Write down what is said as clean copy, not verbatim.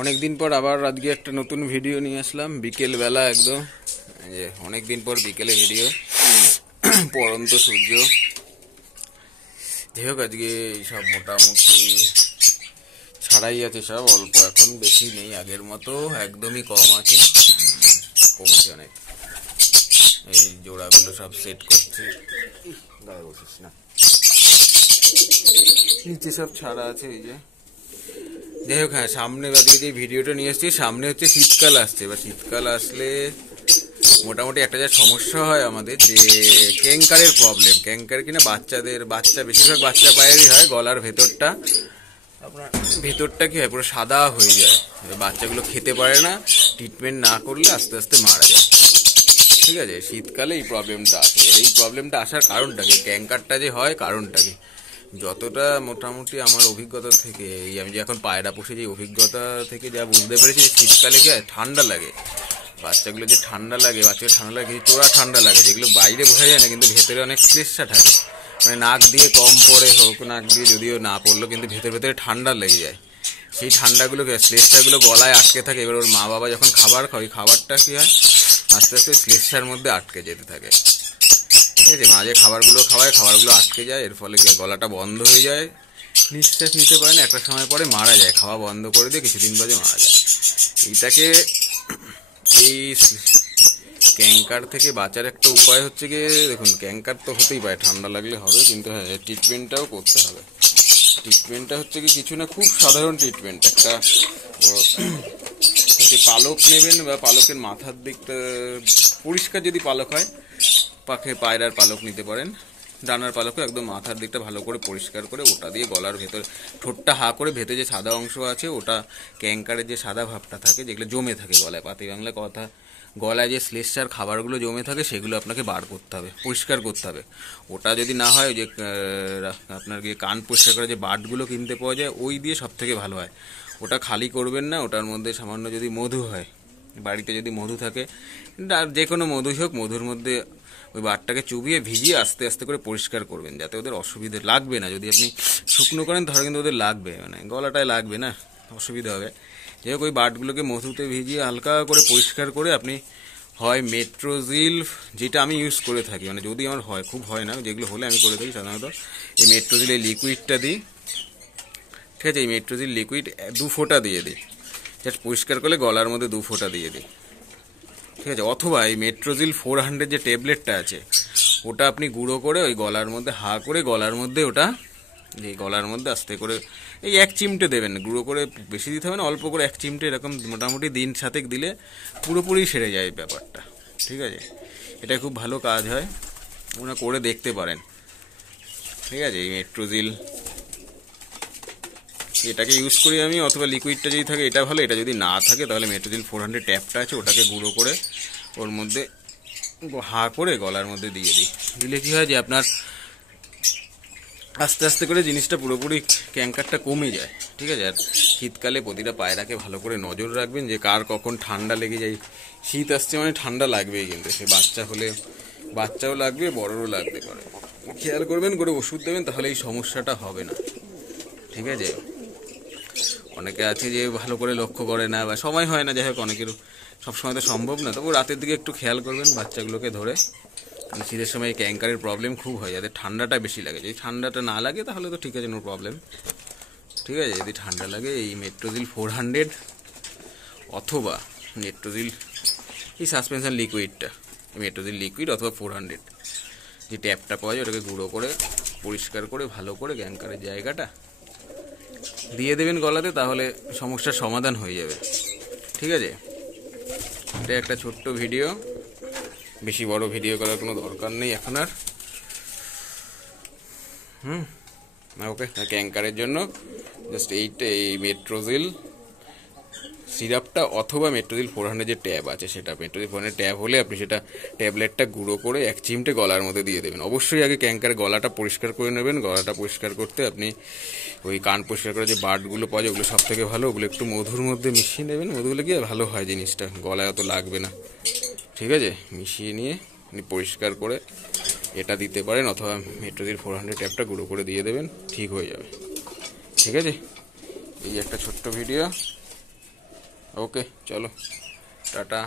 অনেক দিন পর আবার আজকে একটা নতুন ভিডিও নিয়ে আসলাম বিকেল বেলা একদম। অনেক দিন পর বিকেলে ভিডিও, পড়ন্ত সূর্য। যাই হোক, আজকে সব মোটামুটি ছাড়াই আছে, সব অল্প, এখন বেশি নেই, আগের মতো একদমই কম আছে, কমছে অনেক। এই জোড়াগুলো সব সেট করছি, গায়ে বসিস না, নিচে সব ছাড়া আছে এই যে। যাই হোক, হ্যাঁ, সামনে আজকে যে ভিডিওটা নিয়ে আসছি, সামনে হচ্ছে শীতকাল আসছে। এবার শীতকাল আসলে মোটামুটি একটা যা সমস্যা হয় আমাদের, যে ক্যাঙ্কারের প্রবলেম। ক্যাঙ্কার কিনা বাচ্চা বেশিরভাগ বাচ্চা পায়েরই হয়। গলার ভেতরটা আপনার কি হয়, পুরো সাদা হয়ে যায়। বাচ্চাগুলো খেতে পারে না, ট্রিটমেন্ট না করলে আস্তে আস্তে মারা যায়। ঠিক আছে, শীতকালে এই প্রবলেমটা আসে। এই প্রবলেমটা আসার কারণটা কি, ক্যাঙ্কারটা যে হয় কারণটা কি, যতটা মোটামুটি আমার অভিজ্ঞতা থেকে, আমি যে এখন পায়রা পুষে, যে অভিজ্ঞতা থেকে যা বুঝতে পেরেছি, শীতকালে কি হয়, ঠান্ডা লাগে বাচ্চাগুলো, যে ঠান্ডা লাগে, বাচ্চাকে ঠান্ডা লাগে, চোরা ঠান্ডা লাগে, যেগুলো বাইরে বোঝা যায় না, কিন্তু ভেতরে অনেক শ্লেষ্মা থাকে। মানে নাক দিয়ে কম পড়ে হোক, নাক দিয়ে যদিও না পড়লো, কিন্তু ভেতরে ঠান্ডা লেগে যায়। সেই ঠান্ডাগুলো শ্লেষ্মাগুলো গলায় আটকে থাকে। এবার ওর মা বাবা যখন খাবার খায়, ওই খাবারটা কি হয়, আস্তে আস্তে শ্লেষ্মার মধ্যে আটকে যেতে থাকে। ঠিক আছে, মাঝে খাবারগুলো খাওয়ায়, খাবারগুলো আটকে যায়, এর ফলে গলাটা বন্ধ হয়ে যায়, নিঃশ্বাস নিতে পারে না, একটা সময় পরে মারা যায়। খাওয়া বন্ধ করে দিয়ে কিছুদিন বাদে মারা যায়। এইটাকে, এই ক্যাঙ্কার থেকে বাঁচার একটা উপায় হচ্ছে গিয়ে, দেখুন, ক্যাঙ্কার তো হতেই পারে, ঠান্ডা লাগলে হবে, কিন্তু হ্যাঁ, ট্রিটমেন্টটাও করতে হবে। ট্রিটমেন্টটা হচ্ছে কি, কিছু না, খুব সাধারণ ট্রিটমেন্ট। একটা হচ্ছে পালক নেবেন, বা পালকের মাথার দিকটা পরিষ্কার, যদি পালক হয়, পায়রার পালক নিতে পারেন, ডানার পালকও একদম মাথার দিকটা ভালো করে পরিষ্কার করে, ওটা দিয়ে গলার ভেতর, ঠোঁটটা হা করে, ভেতরে যে সাদা অংশ আছে, ওটা ক্যাঙ্কারের যে সাদা ভাবটা থাকে, যেগুলো জমে থাকে গলায়, পাতি বাংলা কথা, গলায় যে শ্লেষ্মার খাবারগুলো জমে থাকে, সেগুলো আপনাকে বার করতে হবে, পরিষ্কার করতে হবে। ওটা যদি না হয়, ওই যে আপনার গিয়ে কান পরিষ্কার করে যে বাটগুলো কিনতে পাওয়া যায়, ওই দিয়ে সব থেকে ভালো হয়। ওটা খালি করবেন না, ওটার মধ্যে সামান্য যদি মধু হয়, বাড়িতে যদি মধু থাকে, যে কোনো মধুই হোক, মধুর মধ্যে ওই বাটটাকে চুবিয়ে ভিজিয়ে আস্তে আস্তে করে পরিষ্কার করবেন, যাতে ওদের অসুবিধে লাগবে না। যদি আপনি শুকনো করেন তাহলে কিন্তু ওদের লাগবে, মানে গলাটায় লাগবে না, অসুবিধা হবে। যাই হোক, ওই বাটগুলোকে মধুতে ভিজিয়ে হালকা করে পরিষ্কার করে আপনি হয় মেট্রোজিল, যেটা আমি ইউজ করে থাকি, মানে যদি আমার হয়, খুব হয় না, যেগুলো হলে আমি করে থাকি সাধারণত, এই মেট্রোজিল, এই লিকুইডটা দিই। ঠিক আছে, এই মেট্রোজিল লিকুইড 2 ফোঁটা দিয়ে দিই, জাস্ট পরিষ্কার করলে গলার মধ্যে 2 ফোঁটা দিয়ে দিই। ঠিক আছে, অথবা এই মেট্রোজিল 400 যে ট্যাবলেটটা আছে, ওটা আপনি গুঁড়ো করে ওই গলার মধ্যে হা করে, গলার মধ্যে ওটা, যে গলার মধ্যে আস্তে করে এই 1 চিমটে দেবেন, গুঁড়ো করে, বেশি দিতে হবে না, অল্প করে 1 চিমটে, এরকম মোটামুটি দিন 7 দিলে পুরোপুরি সেরে যায় ব্যাপারটা। ঠিক আছে, এটা খুব ভালো কাজ হয়, ওরা করে দেখতে পারেন। ঠিক আছে, এই মেট্রোজিল, এটাকে ইউজ করি আমি, অথবা লিকুইডটা যদি থাকে এটা ভালো, এটা যদি না থাকে তাহলে মেট্রোজিল 400 ট্যাবটা আছে, ওটাকে গুঁড়ো করে ওর মধ্যে হা করে গলার মধ্যে দিয়ে দিই। দিলে কি হয়, যে আপনার আস্তে আস্তে করে জিনিসটা পুরোপুরি, ক্যাঙ্কারটা কমে যায়। ঠিক আছে, আর শীতকালে প্রতিটা পায়রাকে ভালো করে নজর রাখবেন, যে কার কখন ঠান্ডা লেগে যায়। শীত আসছে মানে ঠান্ডা লাগবেই, কিন্তু সে বাচ্চা হলে বাচ্চাও লাগবে, বড়রও লাগতে পারে। খেয়াল করবেন, করে ওষুধ দেবেন, তাহলে এই সমস্যাটা হবে না। ঠিক আছে, অনেকে আছে যে ভালো করে লক্ষ্য করে না, বা সময় হয় না, যাই হোক, অনেকের সবসময় তো সম্ভব না, তবু রাতের দিকে একটু খেয়াল করবেন বাচ্চাগুলোকে ধরে। শীতের সময় ক্যাঙ্কারের প্রবলেম খুব হয়, যাদের ঠান্ডাটা বেশি লাগে। যদি ঠান্ডাটা না লাগে তাহলে তো ঠিক আছে, নো প্রবলেম। ঠিক আছে, যদি ঠান্ডা লাগে, এই মেট্রোজিল 400 অথবা মেট্রোজিল, এই সাসপেনশন লিকুইডটা, মেট্রোজিল লিকুইড অথবা 400 যে ট্যাপটা পাওয়া যায়, ওটাকে গুঁড়ো করে পরিষ্কার করে ভালো করে ক্যাঙ্কারের জায়গাটা দিয়ে দেবেন গলাতে, তাহলে সমস্যার সমাধান হয়ে যাবে। ঠিক আছে, এটা একটা ছোট্ট ভিডিও, বেশি বড় ভিডিও করার কোনো দরকার নেই এখন আর। ওকে, ক্যাঙ্কারের জন্য জাস্ট এইটা, এই মেট্রোজিল সিরাপটা অথবা মেট্রোজিল 400 যে ট্যাব আছে, সেটা মেট্রোজিল 400 ট্যাব হলে আপনি সেটা ট্যাবলেটটা গুঁড়ো করে 1 চিমটে গলার মধ্যে দিয়ে দেবেন। অবশ্যই আগে ক্যাঙ্কারের গলাটা পরিষ্কার করে নেবেন। গলাটা পরিষ্কার করতে আপনি ওই কান পরিষ্কার করে যে বাটগুলো পাওয়া যায়, ওগুলো সব থেকে ভালো, ওগুলো একটু মধুর মধ্যে মিশিয়ে নেবেন, মধুগুলো গিয়ে ভালো হয় জিনিসটা, গলায় অত লাগবে না। ঠিক আছে, মিশিয়ে নিয়ে আপনি পরিষ্কার করে এটা দিতে পারেন, অথবা মেট্রোজিল 400 ট্যাবটা গুঁড়ো করে দিয়ে দেবেন, ঠিক হয়ে যাবে। ঠিক আছে, এই একটা ছোট্ট ভিডিও। ওকে, চলো টাটা।